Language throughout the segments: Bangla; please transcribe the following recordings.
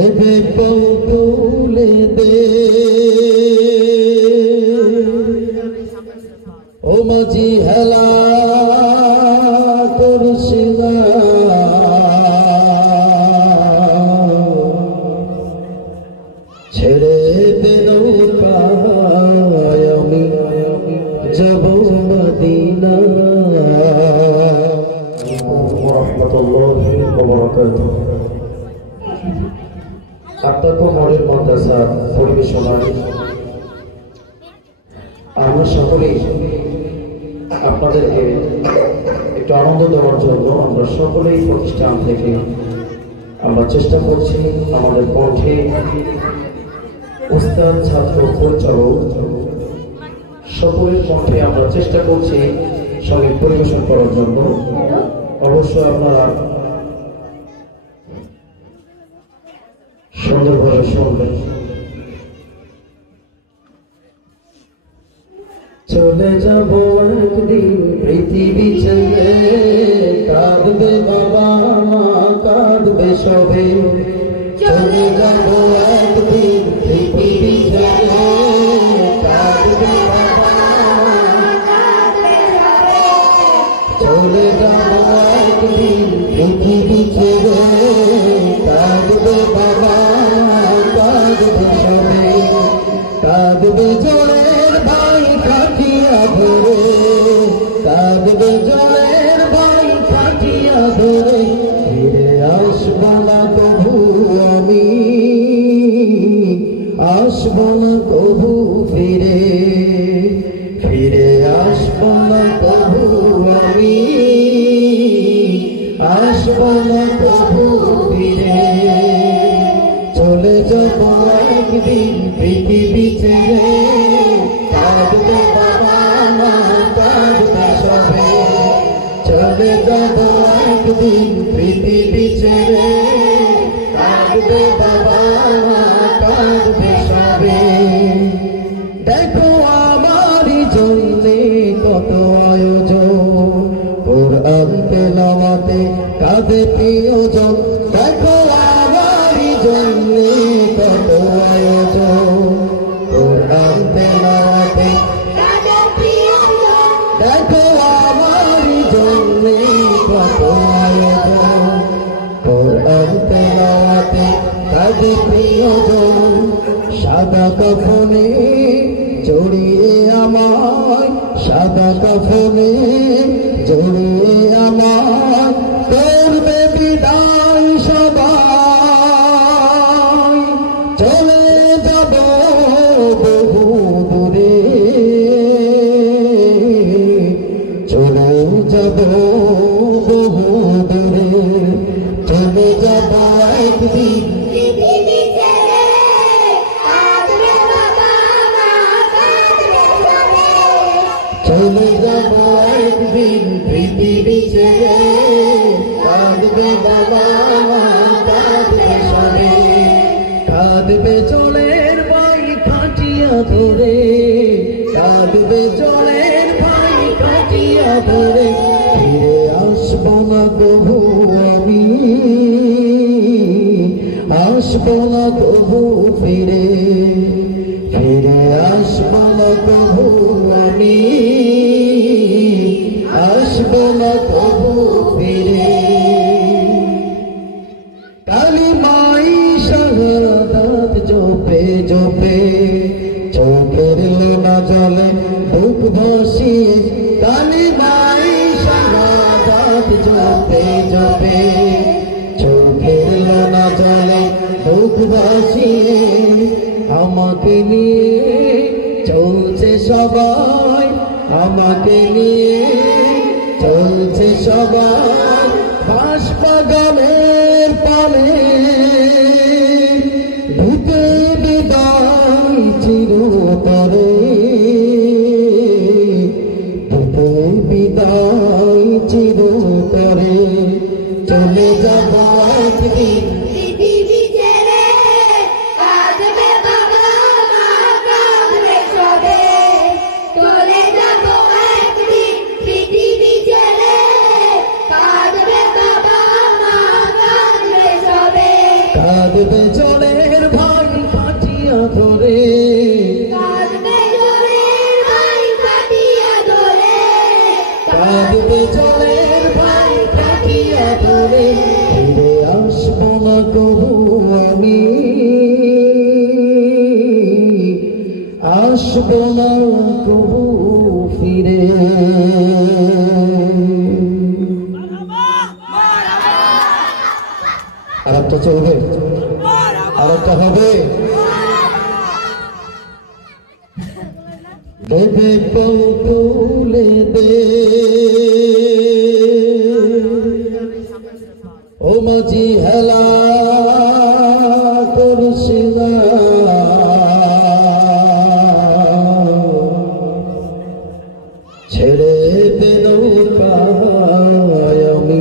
বেবে তুলে দে ও মাঝি হেলা করিস না ছেড়ে দে নৌকায় আমি যাব মদিনা। রাহমাতুল্লাহি ওয়া বারাকাতুহু। আত্মাকো মডেল মাদ্রাসা পরিবেশনায় আমরা সকলেই আপনাদেরকে একটু আনন্দ দেওয়ার জন্য আমরা সকলেই প্রতিষ্ঠান থেকে আমরা চেষ্টা করছি আমাদের কণ্ঠে উস্তাদ ছাত্র পরিচালক সকলের কণ্ঠে আমরা চেষ্টা করছি সঙ্গীত পরিবেশন করার জন্য। অবশ্যই আপনারা সুন্দরভাবে শুনবেন। চলে যাব একদিন পৃথিবী ছেড়ে, কাঁদবে বাবা মা কাঁদবে সবে। চলে যাব একদিন পৃথিবী ছেড়ে, কাঁদবে বাবা মা কাঁদবে সবে। চলে যাব একদিন পৃথিবী ছেড়ে, কাঁদবে বাবা মা কাঁদবে সবে। কাঁদবে জোরের ভাই কাটিয়া ধরে, কাঁদবে জোরের ভাই কাটিয়া ধরে। ফিরে আসব না কভু আমি, আসব না কভু ফিরে। ফিরে আসব না কভু আমি, আসব না কভু ফিরে। চলে যাব একদিন পৃথিবী ছেড়ে, কাঁদবে বাবা মা কাঁদবে সবে। চলে যাব একদিন পৃথিবী ছেড়ে, কাঁদবে বাবা মা কাঁদবে সবে। দেখো আমারই জন্যে কত আয়োজন, কোরআন তেলাওয়াতে কাঁদে প্রিয়জন। দেখো আমারই জন্যে কত আয়োজন, কোরআন তেলাওয়াতে কাঁদে প্রিয়জন। দেখো আমারই জন্যে কত আয়োজন, কোরআন তেলাওয়াতে কাঁদে প্রিয়জন। সাদা কাফনে জড়িয়ে আমায়, সাদা কাফনে জড়িয়ে আমায় করবে বিদায় সবাই। চলে যাব বহু দূরে, চলে যাব বহু দূরে। চলে যাব একদিন পৃথিবী ছেড়ে, কাঁদবে বাবা মা কাঁদবে সবে। চলে যাব একদিন পৃথিবী ছেড়ে, কাঁদবে বাবা মা কাঁদবে সবে। কাঁদবে জলের ভাই কাটিয়া ধরে, কাঁদবে জলের ভাই কাটিয়া ধরে। ফিরে আসব না কভু আমি, আসব না কভু ফিরে। ফিরে আসব না কভু আমি, আসব না কভু ফিরে। কালিমাই শাহাদাত জপে জপে, চোখের লোনা জলে বুক ভাসিয়ে। কালিমাই শাহাদাত জপে জপে, চোখের লোনা জলে বুক ভাসিয়ে। আমাকে নিয়ে চলছে সবাই, আমাকে নিয়ে চলছে সবাই বাঁশবাগানের পানে। ঢুকে বিদায় চিরতরে, ঢুকে বিদায় চিরতরে। চলে যাব একদিন পৃথিবী ছেড়ে, কাঁদবে বাবা মা কাঁদবে সবে। চলে যাব একদিন পৃথিবী ছেড়ে, কাঁদবে বাবা মা কাঁদবে সবে। জলের ভাই কাটিয়া ধরে কাঁদবে জলের ভাই কাটিয়া ধরে কাঁদবে জলের ভাই কাটিয়া ধরে ফিরে আসবো না কবু আমি আসবো না কবু ফিরে আর একটা চলবে আর একটা হবে দেবে তুলে দে ও মাঝি হেলা করিস না ছেড়ে দে নৌকায় আমি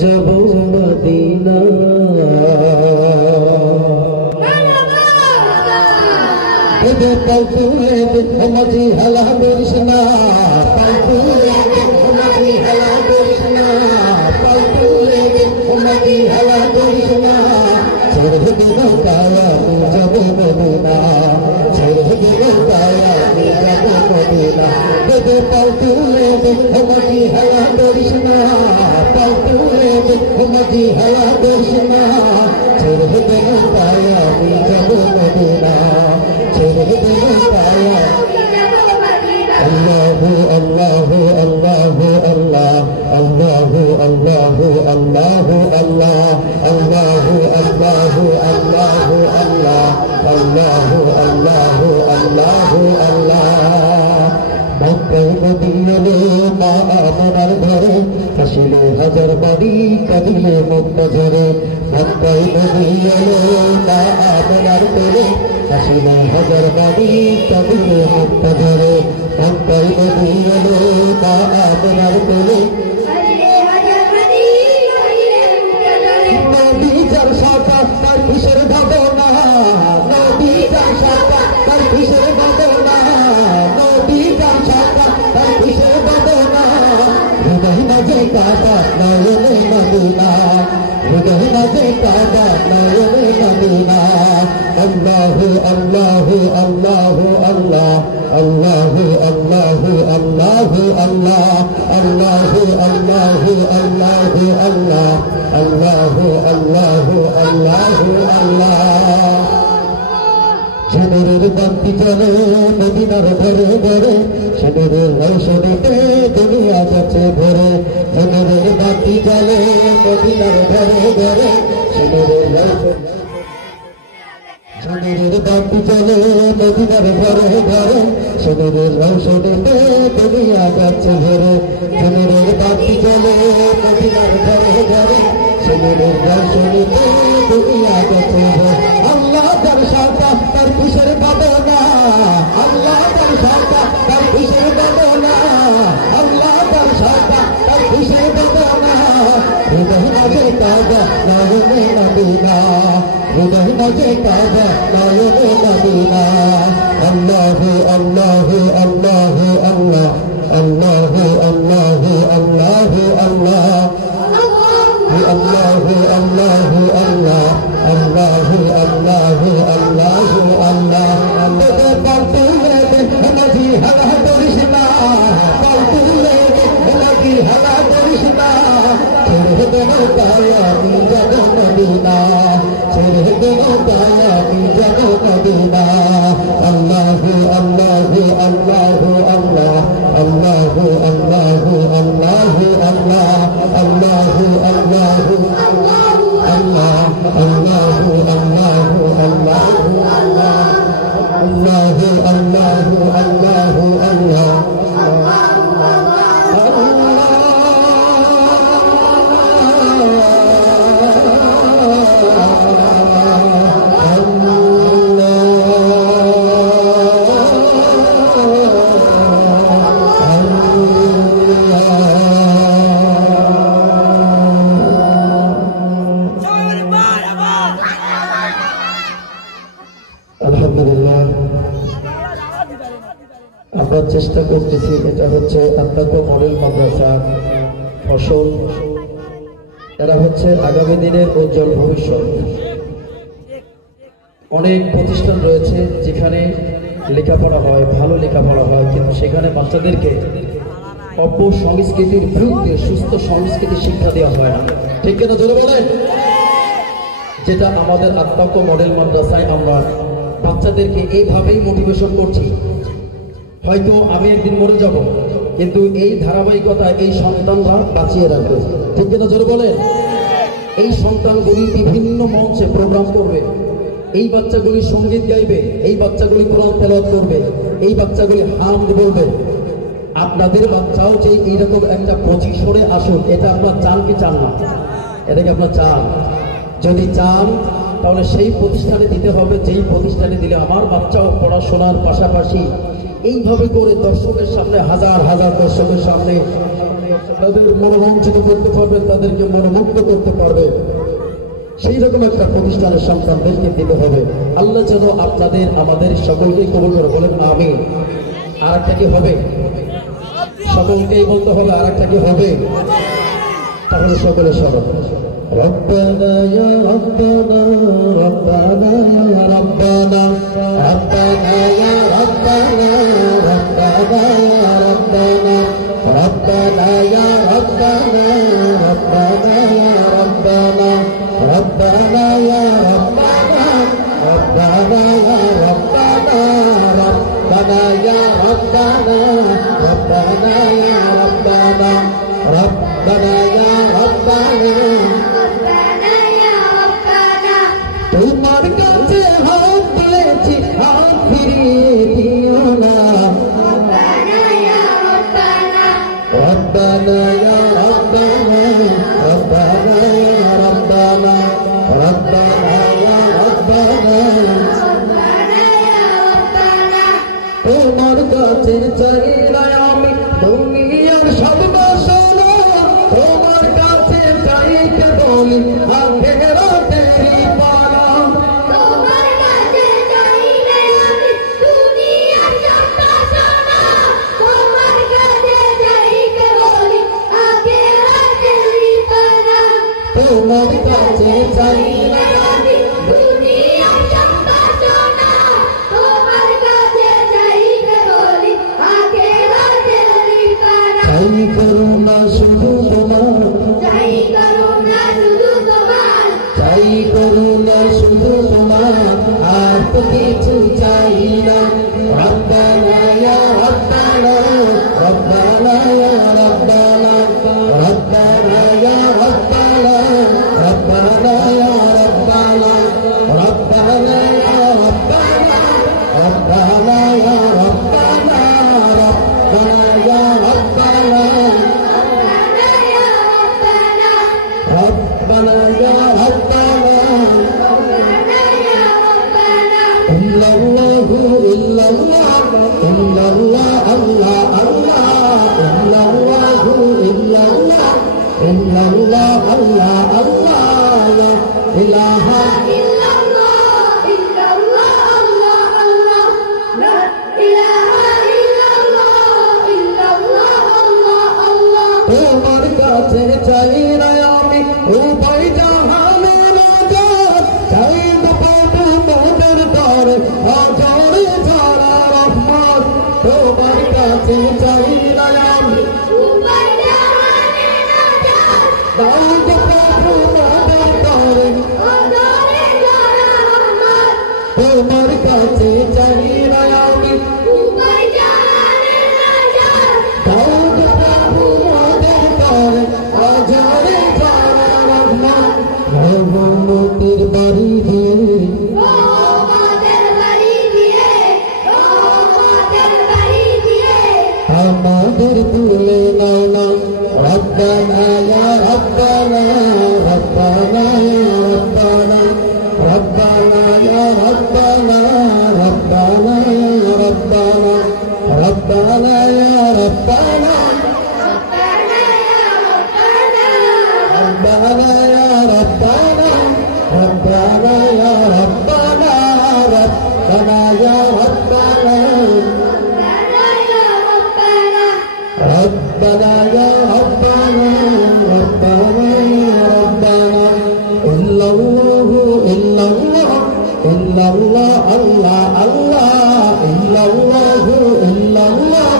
যাব মদিনা দে পাল তুলে দে ও মাঝি হেলা করিস না পাল তুলে দে ও মাঝি হেলা করিস না পাল তুলে দে ও মাঝি হেলা করিস না ছেড়ে দে নৌকায় আমি যাব মদিনা ছেড়ে দে নৌকায় আমি যাব মদিনা দে পাল তুলে দে ও মাঝি হেলা করিস না পাল তুলে দে ও মাঝি হেলা করিস না ছেড়ে দে নৌকায় আমি যাব মদিনা ছেড়ে দে নৌকায় الله الله الله الله الله الله الله الله الله الله الله الله الله الله الله মক্কায় মদিনালে মা আমনার ঘরে হাসিলে হাজার বাড়ি কাঁদিলে মুক্ত ঝরে মক্কায় মদিনালে মা আমনার ঘরে হাসিলে হাজার বাড়ি কাঁদিলে মুক্ত ঝরে মক্কায় মদিনালে মা আমনার ঘরে নবী যার সাথা তার কিসের ভাবনা নবী যার সাথা তার কিসের ভাবনা নবী যার সাথা তার কিসের ভাবনা হৃদয় মাঝে কাবা নয়নে মদিনা হৃদয় মাঝে কাবা নয়নে মদিনা আল্লাহু আল্লাহু আল্লাহু আল্লাহ আল্লাহু আল্লাহু আল্লাহু আল্লাহ আল্লাহু আল্লাহু আল্লাহু আল্লাহ আল্লাহু আল্লাহু আল্লাহু আল্লাহ ঝানের বাতি চলে মদিনার ঘরে ঘরে ঝানের রৌশনীতে দুনিয়া যাচ্ছে ভরে ঝানের বাতি চলে মদিনার ঘরে ঘরে ঝানের ঝানের বাতি চলে মদিনার ঘরে ঘরে ঝানের রৌশনীতে দুনিয়া যাচ্ছে ভরে ঝানের বাতি চলে মদিনার ঘরে ঘরে ঝানের রৌশনীতে দুনিয়া যাচ্ছে ভরে আল্লাহ তার সাথে তার কিসের ভাবনা আল্লাহ তার সাথে তার কিসের ভাবনা আল্লাহ তার সাথে তার কিসের ভাবনা হৃদয় মাঝে কাবা নয়নে মদিনা হৃদয় মাঝে কাবা নয়নে মদিনা আল্লাহু আল্লাহু আল্লাহু আল্লাহ আল্লাহু আল্লাহু আল্লাহু আল্লাহ আল্লাহু আল্লাহু আল্লাহ আল্লাহু আল্লাহু আল্লাহু আল্লাহ তোদের পালতুলে দে মাঝি হালা করিস না পালতুলে দে মাঝি হালা করিস না ছেড়ে দে নৌকায় আমি যাব মদিনা ছেড়ে দে নৌকায় আমি যাব মদিনা আল্লাহু আল্লাহু আল্লাহু আল্লাহ আল্লাহু আল্লাহু আল্লাহু আল্লাহ আল্লাহু আল্লাহু আল্লাহ আল্লাহু আল্লাহু আল্লাহু আল্লাহ আল্লাহু আল্লাহু আল্লাহু আল্লাহ আলহামদুলিল্লাহ আমরা চেষ্টা করতেছি এটা হচ্ছে আত্মাকো মডেল মাদ্রাসা ফসল এরা হচ্ছে আগামী দিনের উজ্জ্বল ভবিষ্যৎ অনেক প্রতিষ্ঠান রয়েছে যেখানে লেখাপড়া হয়, ভালো লেখাপড়া হয়, কিন্তু সেখানে বাচ্চাদেরকে অপসংস্কৃতির বিরুদ্ধে সুস্থ সংস্কৃতি শিক্ষা দেওয়া হয় না। ঠিক কিনা জোরে বলেন? যেটা আমাদের আত্মাক মডেল মাদ্রাসায় আমরা বাচ্চাদেরকে এইভাবেই মোটিভেশন করছি। হয়তো আমি একদিন মরে যাব, কিন্তু এই ধারাবাহিকতা এই সন্তানরা বাঁচিয়ে রাখবে। ঠিক কিনা জোরে বলেন? এই সন্তানগুলি বিভিন্ন মঞ্চে প্রোগ্রাম করবে, এই বাচ্চাগুলি সঙ্গীত গাইবে, এই বাচ্চাগুলি কোরআন তেলাওয়াত করবে, এই বাচ্চাগুলি হামদ বলবে। আপনাদের বাচ্চাও যে এইরকম একটা পজিশনে আসুন, এটা আপনার চান কি চান না? এটাকে আপনার চান? যদি চান তাহলে সেই প্রতিষ্ঠানে দিতে হবে, যেই প্রতিষ্ঠানে দিলে আমার বাচ্চাও পড়াশোনার পাশাপাশি এইভাবে করে দর্শকের সামনে, হাজার হাজার দর্শকের সামনে তাদের মনোরঞ্জিত করতে পারবে, তাদেরকে মনোমুগ্ধ করতে পারবে। সেই রকম একটা প্রতিষ্ঠানের সন্তানদেরকে দিতে হবে। আল্লাহ যেন আপনাদের আমাদের সকলকে কবুল করে, বলেন আমিন। আর একটা কি হবে? সকলকেই বলতে হবে। আর একটা কি হবে? তাহলে সকলে সরব রব্বানা ইয়া রব্বানা রব্বানা ইয়া রব্বানা রব্বানা ইয়া রব্বানা রব্বানা ইয়া রব্বানা রব্বানা ইয়া রব্বানা রব্বানা ইয়া রব্বানা রব্বানা ইয়া রব্বানা রব্বানা ইয়া রব্বানা রব্বানা ইয়া রব্বানা রব্বানা ইয়া রব্বানা রব্বানা ইয়া রব্বানা। তোমার কাছে হাত তুলেছি, হাত ফিরিয়ে দিও না। রব্বানা ইয়া রব্বানা রব্বানা ইয়া রব্বানা রব্বানা ইয়া রব্বানা রব্বানা ইয়া রব্বানা। তোমার কাছে চাই না আমি দুনিয়ার সব বাসনা, তোমার কাছে চাইতে বলি আখেরাতেরই পানা। তোমার কাছে চাই না আমি দুনিয়ার সব বাসনা, তোমার কাছে চাইতে বলি আখেরাতেরই পানা। তোমার কাছে চাই না আমি দুনিয়ার সব বাসনা, তোমার কাছে চাইতে বলি আখেরাতেরই পানা। চাই করুণা শুধু তোমার, চাই করুণা শুধু তোমার, চাই করুণা শুধু তোমার, আর তো কিছু চাই না। রব্বানা ইয়া রব্বানা রব্বানা ইয়া রব্বানা রব্বানা ইয়া রব্বানা রব্বানা ইয়া রব্বানা রব্বানা ইয়া রব্বানা রব্বানা ইয়া রব্বানা রব্বানা ইয়া রব্বানা ربنا يا ربنا إلا الله إلا الله إلا الله الله الله إلا الله إلا الله إلا الله الله الله لا إله إلا الله إلا الله الله الله لا إله إلا الله إلا الله الله الله। তোমার কাছে চাই না আমি উভয় জাহানে নাজাত, চাই না পাবো মোদের দরে হাজারে ঝরা রহমত। তোমার কাছে চাই না আমি উভয় জাহানে নাজাত, চাই না পাবো মোদের দরে হাজারে ঝরা রহমত। তোমার কাছে চাই না আমি উভয় জাহানে নাজাত, চাই না পাবো মোদের দরে হাজারে ঝরা রহমত। রহমতের বাড়ি দিয়ে রহমতের বাড়ি দিয়ে, রহমতের বাড়ি দিয়ে আমাদের তুলে নাও না। রব্বানা ইয়া রব্বানা রব্বানা ইয়া রব্বানা রব্বানা ইয়া রব্বানা রব্বানা ইয়া রব্বানা রব্বানা ইয়া রব্বানা ربنا يا ربنا ربنا يا ربنا ربنا يا ربنا ربنا يا ربنا ربنا يا ربنا ربنا يا ربنا إلا الله إلا الله illallah Allah Allah illallah illallah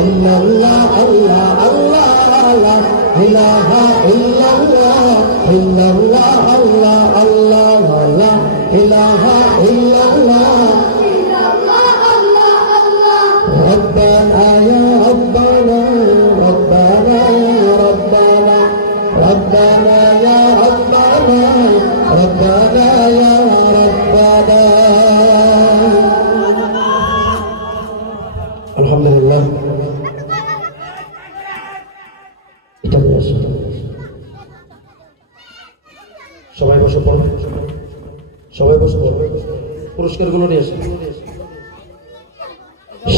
illallah Allah Allah la ilaha illallah illallah Allah Allah la ilaha illallah ربنا يا ربنا ربنا يا ربنا ربنا يا ربنا ربنا يا ربنا الحمد لله সবাই বসে পড়ো সবাই বসে পড়ো পুরস্কারগুলো নিয়ে আসো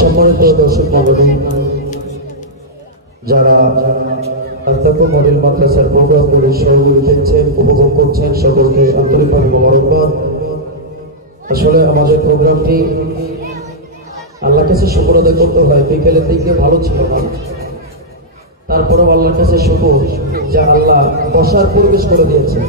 সম্মানিত দর্শক মণ্ডলী যারা আত্মাকো মডেল মাদ্রাসার প্রোগ্রামগুলি সহযোগী দেখছেন উপভোগ করছেন সকলকে আন্তরিকভাবে মোবারকবাদ। আসলে আমাদের প্রোগ্রামটি আল্লাহর কাছে শুকর আদায় করতে হয়। বিকেলের দিকে ভালো ছিল না, তারপরেও আল্লাহর কাছে শুকর যা আল্লাহ বসার পরিবেশ করে দিয়েছে।